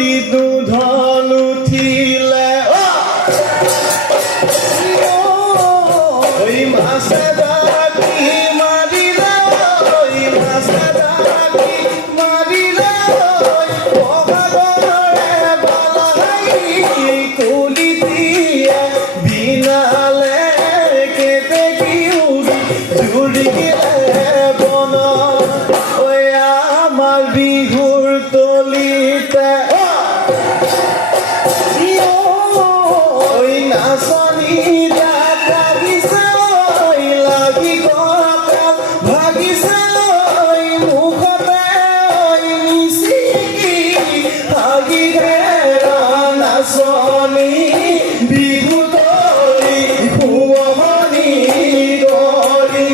নদীতো ঢল উঠিলে মাছে ডাকি মাৰিলে মাছে ডাকি মাৰিলে বগাগৰে বালাই কুলি দিয়ে বিনালে কেতেকী উৰি জুৰি গিলে বন আমাৰ বিহুৰ তলিতে নাচনী লাগিছে লাগি কঁকাল ভাগিছে মুখতে মিচিকি হাগি নাচনী বিহু তলি শুৱনি গৰি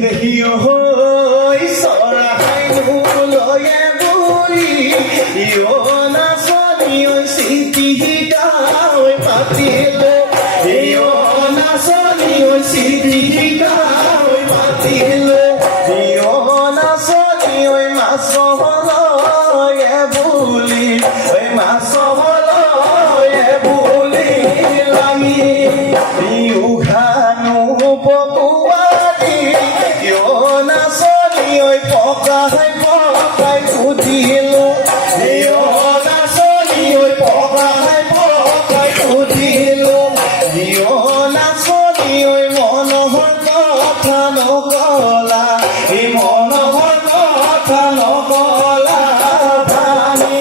দেহিও হৈ চৰাই লয়ে বুৰি ইও নাচনি চিটিকা হৈ পাতিলে ইও নাচনি চিটিকা হৈ পাতিলে ইও নাচনি মাছ লয়ে বুলি মাছ লয়ে বুলি লাগি উঘানো পতুৱা পকাই উঠিলো নাচনি পকাই উঠিলো নাচনি মনোহৰ কথা নকলা এই মনোহৰ কথা নকলা ভানি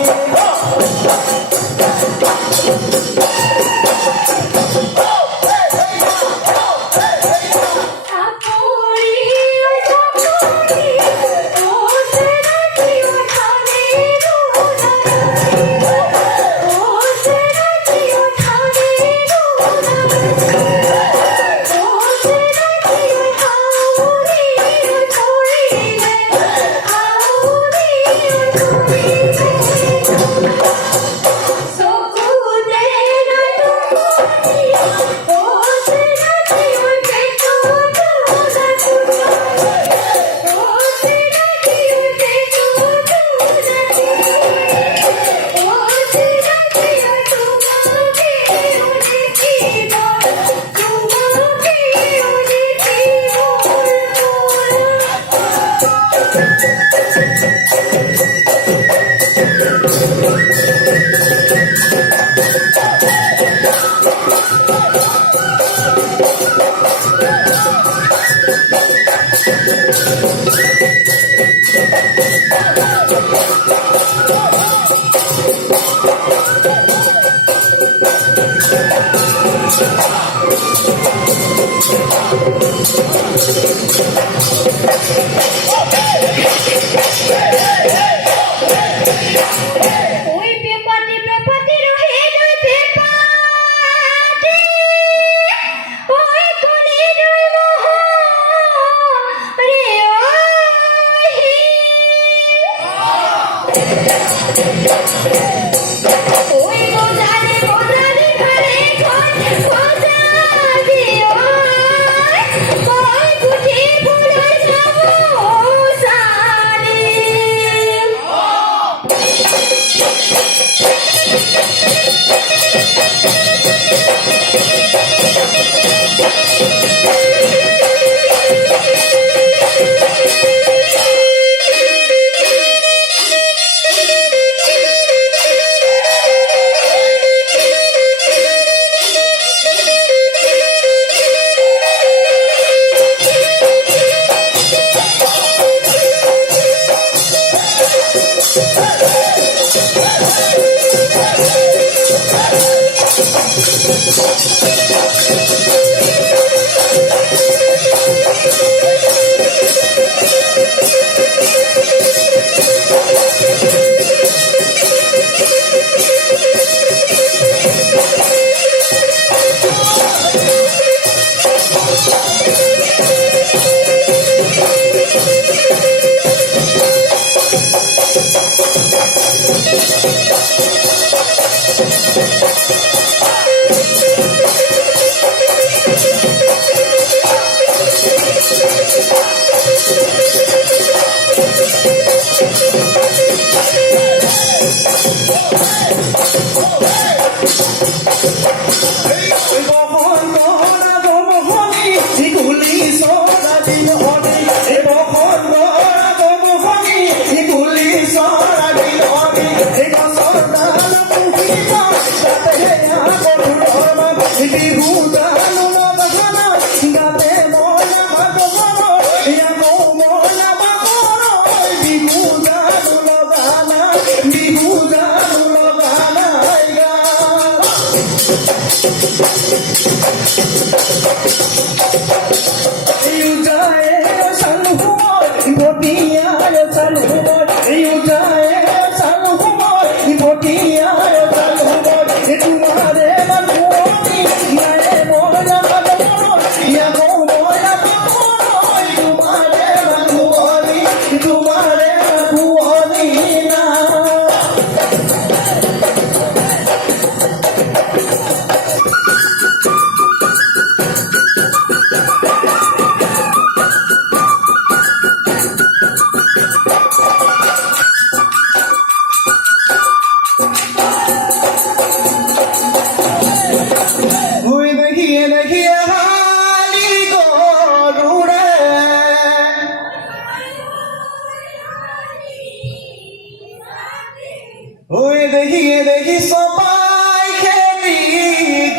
ওই দেখি সবাই খেলি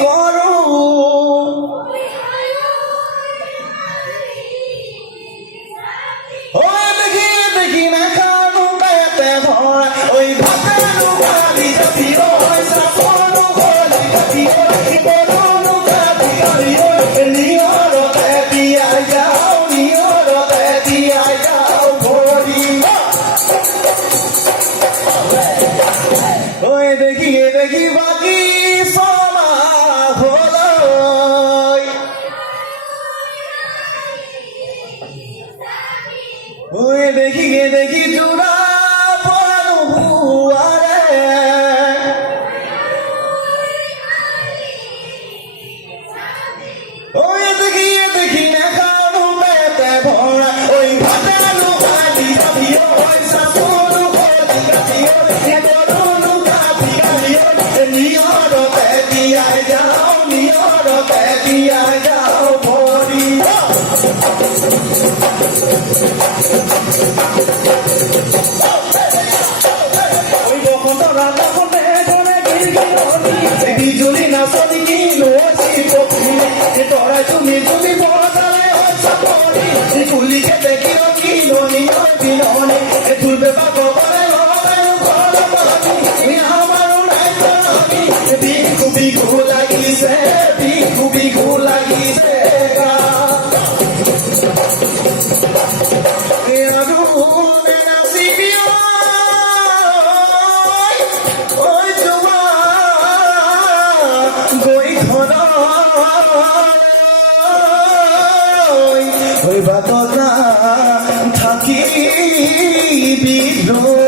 করু ওই দেখি না খানু পেতে ভরা ওই ভাতানু খালি যাবি ওই সাপনু গলি যাবি ওই বননু খাবি গলি ওই নিয়রতে দিয়া যাও ভরি ওই দেখি বাকি সমা হলো ওই দেখি চূড়া পড়ানো হুয়ারে ওই দেখি না খানু পেতে ভরা ওই ভাতানু খালি যাবি ওই সাপনু গলি যাবি ওই বননু খাবি গলি ওই নিয়রতে দিয়া যাও ভরি ওই বসন্ত রাত হতে ধরে গিরগিরনি বিজুলি নাচনি কি নছি পক্ষী তরাই তুমি বড়ালে সাপনি কুলিকে দেখিও কি ননি বিননি তুলবে পাক করে আমারও নাই আমি বিঘু লাগিছে ওই বাতনা থাকি বিদ্রোহ